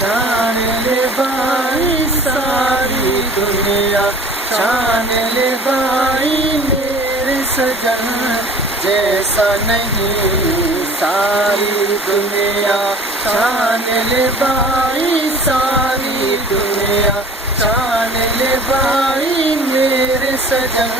شان لے بھائی ساری دنیا، شان لے بھائی میرے سجن، جیسا نہیں ساری دنیا، شان لے بھائی ساری دنیا، شان لے بھائی میرے سجن،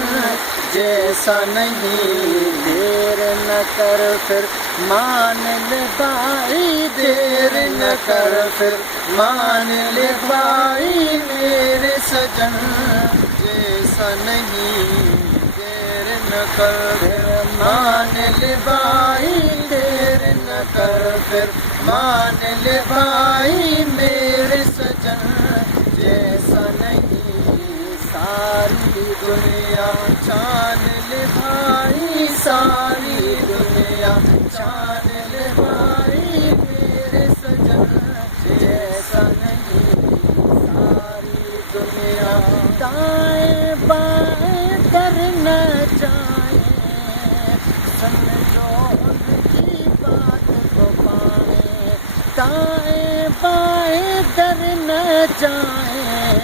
جیسا نہیں، دیر نہ کر پھر مان لے بھائی، دیر نہ کر پھر مان لے بھائی میرے سجن، جیسا نہیں، دیر نہ کر پھر مان لے بھائی، دیر نہ کر پھر مان لے بھائی میرے سجن، جیسا نہیں ساری دنیا، شان لے بھائی ساری دنیا، شان لے بھائی میرے سجن، جیسا نہیں ساری دنیا، دائیں بائیں کرنا چاہیں، سمجھو ان کی بات کو پائیں، دائیں بائیں کرنا چاہیں،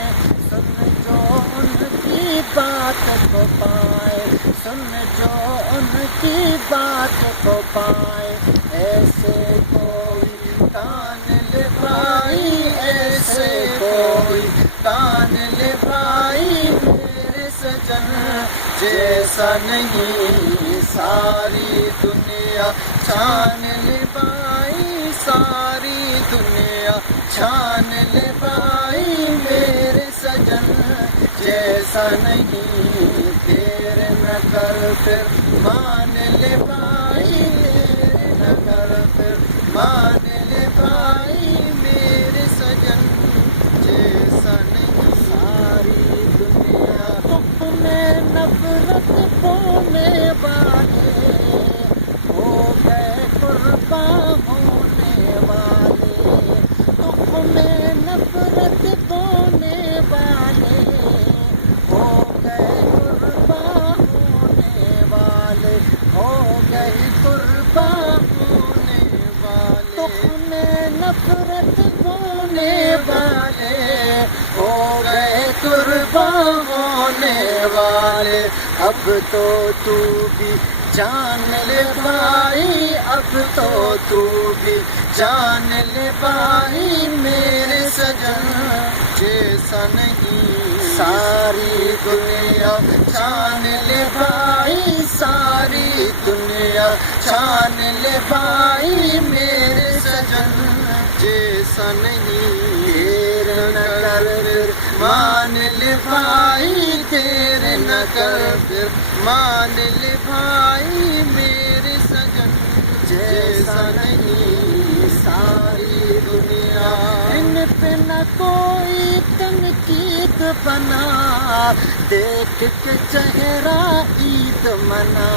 سمجھو ان کی بات کو پائے، سمجھو ان کی بات کو پائے، ایسے کوئی کان لے بھائی، ایسے کوئی کان لے بھائی میرے سجن، جیسا نہیں ساری دنیا، شان لے بھائی ساری دنیا، شان لے بھائی میرے سجن، جیسا نہیں، دیر نہ کر پھر مان لے بھائی، دیر نہ کر پھر مان لے بھائی میرے سجن، جیسا نہیں ساری دنیا، دکھ میں نفرت بونے والے ہو گئے قربان ہونے والے، دکھ میں نفرت بونے والے ہو گئے قربان ہونے والے، ہو گئے قربان ہونے والے، دکھ میں نفرت بونے والے ہو گئے قربان ہونے والے، اب تو بھی جان لے بھائی، اب تو بھی جان لے بھائی میرے سجن، جیسا نہیں ساری دنیا، شان لے بھائی ساری دنیا، شان لے بھائی میرے سجن، جیسا نہیں، دیر نہ کر پھر مان لے بھائی، دیر نہ کر پھر مان لے بھائی میرے سجن، جیسا نہیں ساری دنیا، ان پہ نہ کوئی تنقید بنا، دیکھ کے چہرہ عید منا،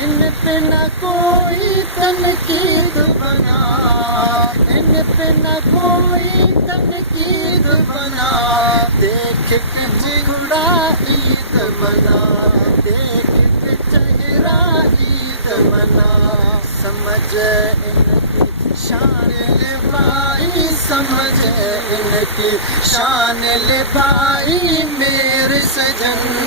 ان پہ نہ کوئی تنقید بنا، ان پہ نہ کوئی تنقید بنا، دیکھ کے چہرہ عید منا، دیکھ کے چہرہ عید منا، سمجھ ان کی شان لے بھائی، سمجھ ان کی شان لے بھائی میرے سجن،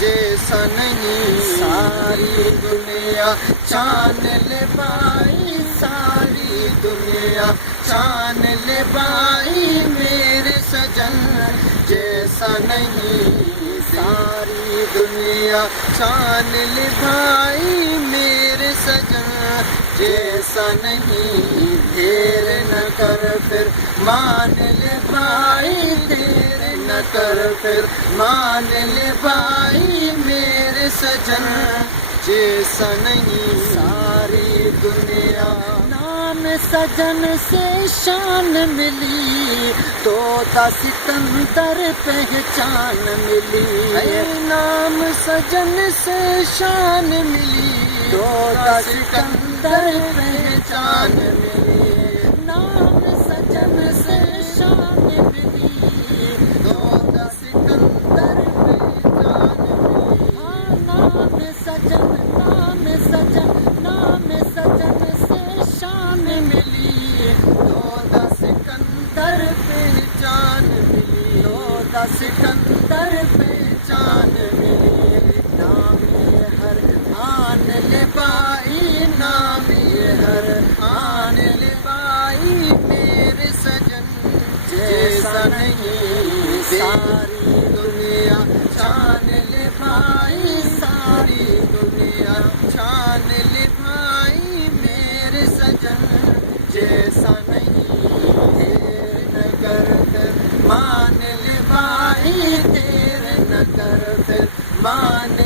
جیسا نہیں ساری دنیا، شان لے بھائی ساری دنیا، شان لے بھائی میرے سجن، جیسا نہیں ساری دنیا، شان لے بھائی میرے سجن، جیسا نہیں، دیر نہ کر پھر مان لے بھائی، دیر نہ کر پھر مان لے بھائی میرے سجن، جیسا نہیں ساری دنیا، نام سجن سے شان ملی، توتا سکندر پہچان ملی، نام سجن سے شان ملی، توتا سکندر پہچان ملی، نام سجن سے شان ملی، توتا سکندر پہچان ملی، نام سجن، نام سجن، نام سجن سے شان ملی، توتا سکندر سکندر پہچان ملی، 14 سکندر پہچان ملی، نام ہر آن لبائی، نام ہر آن لبائی، میرے سجن جیسا نہیں، ساری دنیا شان لبائی، ساری دنیا شان لبائی، میرے سجن جیسا نہیں، تیرے نگر فرمان لبائی، تیرے نگر فرمان